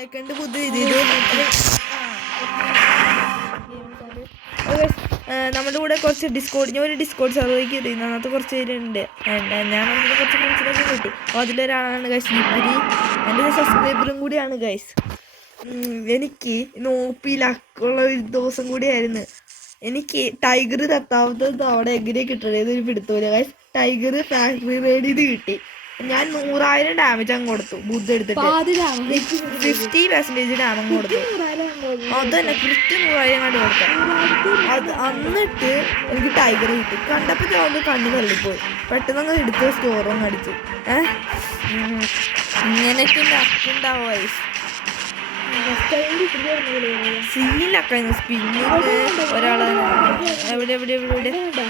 Second ബുദ്ധ ചെയ്തു. നമ്മുടെ കൂടെ കുറച്ച് ഞാൻ ഒരു ഡിസ്കോഡ് സെർവറിലേക്ക് എത്തിയിരുന്നു. അതിനകത്ത് കുറച്ച് പേരുണ്ട്. ഞാൻ കുറച്ച് ഫ്രണ്ട്സിനൊക്കെ കിട്ടി. അപ്പോൾ അതിലൊരാളാണ് ഗൈസ് യുഗിരി. എൻ്റെ സബ്സ്ക്രൈബറും കൂടിയാണ് ഗൈസ്. എനിക്ക് നോപ്പിലക്കുള്ള ഒരു ദിവസം കൂടിയായിരുന്നു. എനിക്ക് ടൈഗർ തത്താമത്തെ അവിടെ എങ്ങനെ കിട്ടണത് ഒരു പിടുത്തൂല ഗൈസ്. ടൈഗർ ഫാക്ടറി റേഡിൽ കിട്ടി. ഞാൻ 100,000 ഡാമേജ് അങ്ങ് കൊടുത്തു ബുദ്ധ എടുത്തിട്ട്. 50% ഡാമേജ് കൊടുത്തു. അത് തന്നെ കൃത്യം 100,000 കണ്ട് കൊടുത്ത. അത് എന്നിട്ട് എനിക്ക് ടൈഗർ കിട്ടി. കണ്ടപ്പോൾ ഞാൻ ഒന്ന് കണ്ണു തള്ളിപ്പോയി. പെട്ടെന്ന് അങ്ങ് എടുത്ത് സ്റ്റോറൊന്നും അടിച്ചു. ഇങ്ങനെയൊക്കെ ഉണ്ടാവും വയസ്സ് സീനിലൊക്കെ സ്പിന്നിങ് ഒരാള് എവിടെ.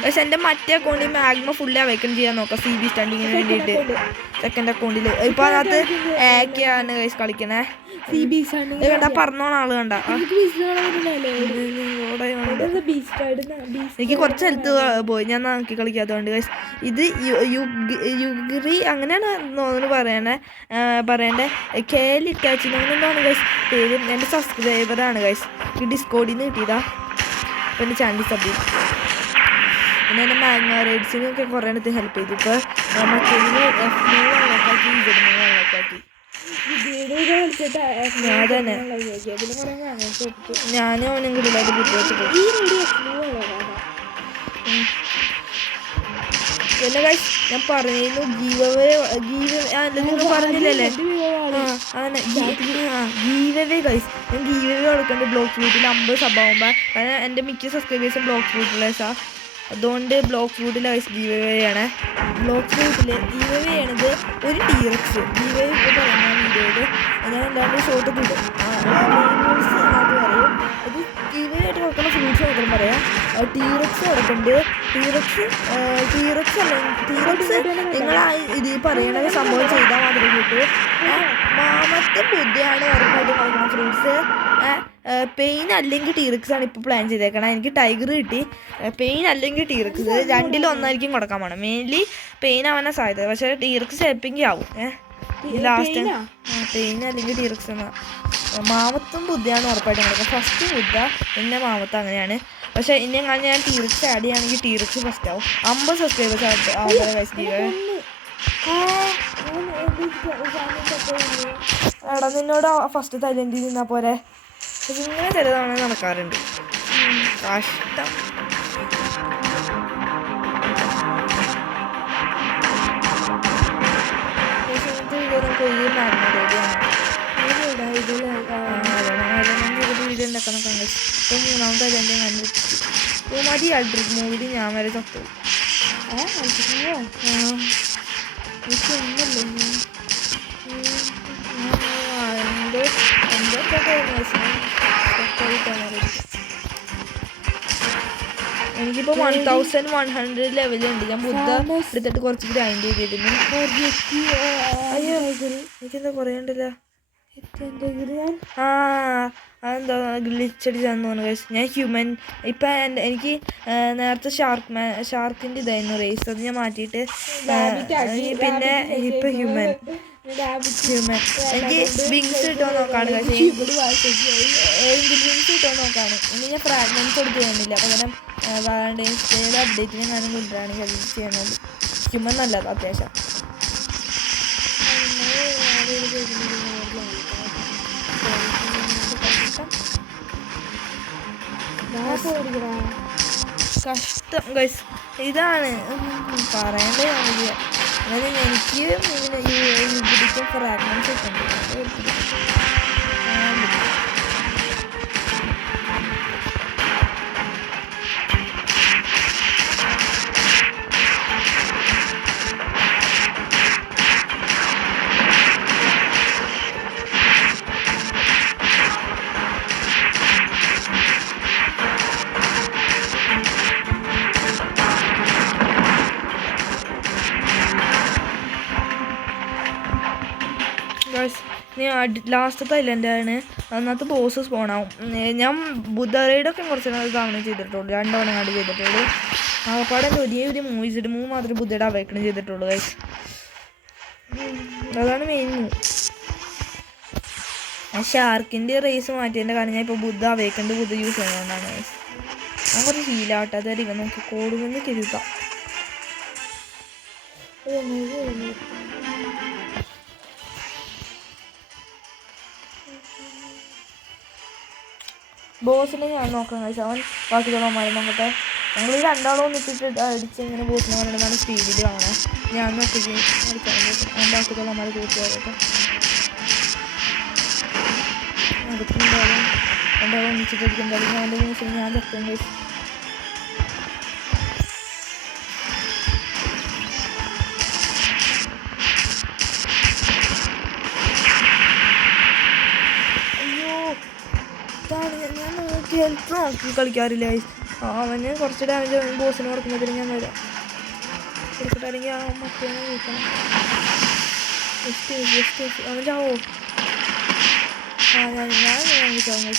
പക്ഷെ എൻ്റെ മറ്റേ അക്കൗണ്ടിൽ മാഗ്മ ഫുള്ളി അവൈക്കൺ ചെയ്യാൻ നോക്കാം CB സ്റ്റാൻഡിങ്ങിന് വേണ്ടിയിട്ട്. സെക്കൻഡ് അക്കൗണ്ടിൽ ഇപ്പൊ അതിനകത്ത് ആക്കെയാണ് ഗൈസ് കളിക്കണേ. കണ്ടാ പറഞ്ഞോണ ആള് കണ്ട. എനിക്ക് കുറച്ച് ഹെൽത്ത് പോയി, ഞാൻ നോക്കി കളിക്കാത്തതുകൊണ്ട് ഗൈസ്. ഇത് യുഗിറി അങ്ങനെയാണ് പറയണ്ടേ കേലിക്കാച്ചിനെന്താണ് ഗൈസ് പേര്. എൻ്റെ സബ്സ്ക്രൈബറാണ് ഗൈസ്. ഈ ഡിസ്കോഡിൽ നിന്ന് കിട്ടിയതാ. അപ്പം എൻ്റെ ചാനൽ സബ് ചെയ്തു. പിന്നെ എൻ്റെ മാഗ്മ റൈഡ്സിനൊക്കെ കുറേ എണ്ണത്തിന് ഹെൽപ്പ് ചെയ്തു. ഇപ്പോൾ മറ്റേതിന് F3 വെള്ളക്കാക്കി. ഞാനും അവനും കൂടി അത് ബുദ്ധിമുട്ട്. പിന്നെ ഗൈസ് ഞാൻ പറഞ്ഞിരുന്നു നിങ്ങൾ പറഞ്ഞില്ലല്ലേ. അങ്ങനെ ഗീവവേ ഗൈസ്. ഞാൻ ഗീവവേ കൊടുക്കേണ്ട ബ്ലോക്ക് ഫ്രൂട്ടിൽ 50 സബാകുമ്പോൾ. കാരണം എൻ്റെ മിക്ക സബ്സ്ക്രൈബേഴ്സും ബ്ലോക്ക് ഫ്രൂട്ടിലേസാ. അതുകൊണ്ട് ബ്ലോക്ക് ഫ്രൂട്ടിലെ ഗൈസ് ഗീവവേ ആണ്. ബ്ലോക്ക് ഫ്രൂട്ടിൽ ഗീവവേ ആണിത്. ഒരു ടീറക്സ് ഗീവവേ ഇപ്പോൾ പറയുന്ന വീഡിയോയിൽ ഞാൻ എന്താണ്ട് ഷോട്ട് കിട്ടും. മെയിൻസ് അത് പറയും. അത് ഗീവവേ ആയിട്ട് കൊടുക്കുന്ന ഫ്രൂട്ട്സ് മാത്രം പറയാം. ടീറക്സ് കൊടുക്കുന്നുണ്ട്. ടീറക്സ് നിങ്ങൾ ഇത് പറയണ സംഭവം ചെയ്താൽ മാത്രമേ കിട്ടൂ. മാമത്തെ ബുദ്ധിയാണ് ഉറപ്പായിട്ട് കൊടുക്കുന്ന ഫ്രൂട്ട്സ്. പെയിൻ അല്ലെങ്കിൽ ടീറക്സ് ആണ് ഇപ്പോൾ പ്ലാൻ ചെയ്തേക്കണം. എനിക്ക് ടൈഗർ കിട്ടി. പെയിൻ അല്ലെങ്കിൽ ടീറക്സ് രണ്ടിലൊന്നായിരിക്കും കൊടുക്കാൻ പോകണം. മെയിൻലി പെയിൻ ആവാനാ സാധ്യത. പക്ഷേ ടീറക്സ് ഹെൽപ്പിംഗ് ആവും. ലാസ്റ്റ് പെയിൻ അല്ലെങ്കിൽ ടീറക്സ് എന്നാ. മാമത്തും ബുദ്ധിയാണ് ഉറപ്പായിട്ടും കൊടുക്കുക. ഫസ്റ്റ് ബുദ്ധ പിന്നെ മാമത്ത് അങ്ങനെയാണ്. പക്ഷേ ഇനി ഞാൻ ടീറക്സ് ആഡ് ചെയ്യുകയാണെങ്കിൽ ടീറക്സ് ഫസ്റ്റ് ആവും. 50 സബ്സ്ക്രൈബേഴ്സ് ആവുമ്പോൾ കഴിച്ചിട്ട് എടാ നിന്നോട് ഫസ്റ്റ് തൈലൻഡിൽ നിന്നാൽ പോരെ. ഇങ്ങനെ ചില തവണ നടക്കാറുണ്ട്. കഷ്ടം. വീഡിയോ ഉണ്ടാക്കാൻ നോക്കാം. ഇപ്പം 3ാമത്തെ തൈലൻഡ് ഞാൻ മതി. അൾട്രിക് മൂവിൽ ഞാൻ വരെ ചത്തു. എനിക്കിപ്പോൾ 1100 ലെവലുണ്ട്. ഞാൻ ബുദ്ധ എടുത്തിട്ട് കുറച്ച് ഗ്രൈൻഡ് ചെയ്തിരുന്നു. അയ്യോ എനിക്കെന്താ കുറയണ്ടല്ല. അതെന്താ ഗ്ലിച്ചടിച്ചാന്ന് തോന്നുന്നു ഗൈസ്. ഞാൻ ഹ്യൂമൻ ഇപ്പം എനിക്ക് നേരത്തെ ഷാർക്കിൻ്റെ ഇതായിരുന്നു റേസ്. അത് ഞാൻ മാറ്റിയിട്ട് പിന്നെ ഇപ്പം ഹ്യൂമൻ എനിക്ക് വിങ്സ് കിട്ടുമോ നോക്കാണ്. പക്ഷേ വിങ്സ് കിട്ടുമോ നോക്കാണ്. ഇനി ഞാൻ ഫ്രാഗ്മെൻറ്റ്സ് കൊടുത്ത് ചെയ്യുന്നില്ല. പകരം വാലന്റൈൻസ് അപ്ഡേറ്റിന് ഞാനും കൊണ്ടുവരാണെങ്കിൽ അത് ചെയ്യുന്നത്. ഹ്യൂമൻ നല്ലത് അത്യാവശ്യം. കഷ്ടം ഗൈസ്. ഇതാണ് പറയേണ്ടത്. അതായത് എനിക്ക് യുഗിരിക്കും ഫ്രാഗ്മെൻറ്റ്സ് കിട്ടുന്നുണ്ട്. ലാസ്റ്റ് തൈലൻഡാണ്. അതിനകത്ത് ബോസ് സ്പോണാവും. ഞാൻ ബുദ്ധ റൈഡൊക്കെ കുറച്ച് തവണ ചെയ്തിട്ടുള്ളൂ. 2 തവണ കണ്ട് ചെയ്തിട്ടുള്ളൂ. ആകപ്പാടെ ഒരു മൂവീസ് 3 മാത്രമേ ബുദ്ധയുടെ അവൈക്കൺ ചെയ്തിട്ടുള്ളൂ ഗൈസ്. അതാണ് മെയിൻ മൂവ്. ഷാർക്കിൻ്റെ റേസ് മാറ്റിയതിൻ്റെ കാരണം ഞാൻ ഇപ്പോൾ ബുദ്ധ വേക്കൻ്റെ ബുദ്ധ യൂസ് ചെയ്യുന്നതുകൊണ്ടാണ്. ഞാൻ കുറച്ച് ശീലമാവട്ടെ, അതായത് ഇവ നമുക്ക് കോടുമെന്ന് കരുതാം. ബോസിനെ ഞാൻ നോക്കാം കഴിച്ചാൽ അവൻ ബാക്കിയുള്ളവന്മാരെ നോക്കട്ടെ. ഞങ്ങൾ രണ്ടാളോ ഒന്നിച്ചിട്ട് അടിച്ച് ഇങ്ങനെ ബോസിനെ കണ്ടിട്ടാണ് സ്പീഡിൽ കാണാൻ. ഞാൻ ഒറ്റയ്ക്ക് അടിക്കാൻ ബാക്കിയുള്ളവന്മാരെ കൂട്ടുകാരൊക്കെ അടുത്തുണ്ടാവും. രണ്ടാളും ഒന്നിച്ചിട്ട് അടിക്കുന്നുണ്ടാവും. ഞാൻ എൻ്റെ ന്യൂസിൽ ഞാൻ ചത്തും കഴിച്ചു. ഞാൻ നോക്കി ഹെൽത്ത് നോക്കി കളിക്കാറില്ല. അവന് കുറച്ച് ഡാമേജ് ബോസിന് കൊടുക്കുമ്പോഴത്തേനും ഞാൻ വരാം കൊടുക്കട്ടെ, അല്ലെങ്കിൽ ആ മറ്റേനെ വീഴ്ത്തണം. അവൻ ചാവോ? ഞാൻ ചാവും.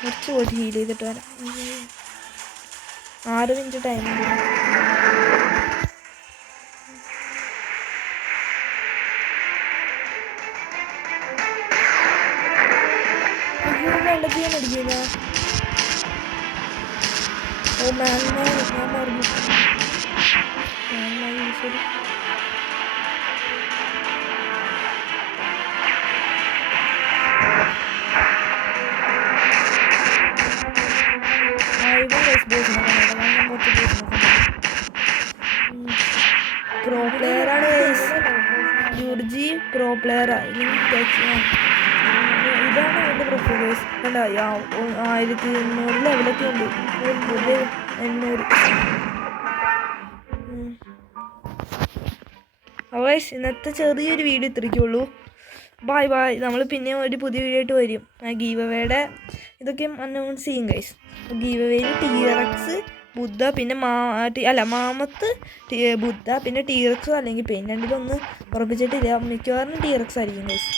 കുറച്ച് പോയിട്ട് ഹീൽ ചെയ്തിട്ട് വരാം. 6 മിനിറ്റ് ടൈമുണ്ട്. വെള്ളത്തിൽ ഞാൻ അടിക്കില്ല. ഓ മാൻ ഞാൻ മറന്നു. ശരി പ്രോ പ്ലെയറാണ് യൂർജി. പ്രോ പ്ലെയറാണ്. ഇതാണ് എൻ്റെ പ്രൊഫൈലേഴ്സ്. കണ്ട 1800 ലെവലൊക്കെ ഉണ്ട്. 800. അപ്പോൾ ഇന്നത്തെ ചെറിയൊരു വീഡിയോ ഇത്രയ്ക്കുള്ളൂ. Bye bye. നമ്മൾ പിന്നെ ഒരു പുതിയ വീഡിയോ ആയിട്ട് വരും. ഗീവ് അവേയുടെ ഇതൊക്കെ അനൗൺസ് ചെയ്യും ഗൈസ്. ഗീവ് അവേയിൽ ടീറക്സ്, ബുദ്ധ, പിന്നെ മാമത്ത്, ബുദ്ധ, പിന്നെ ടീറക്സോ അല്ലെങ്കിൽ പെയിൻ രണ്ടിലൊന്ന് ഉറപ്പിച്ചിട്ടില്ല. മിക്കവാറും ടീറക്സ് ആയിരിക്കും ഗൈസ്.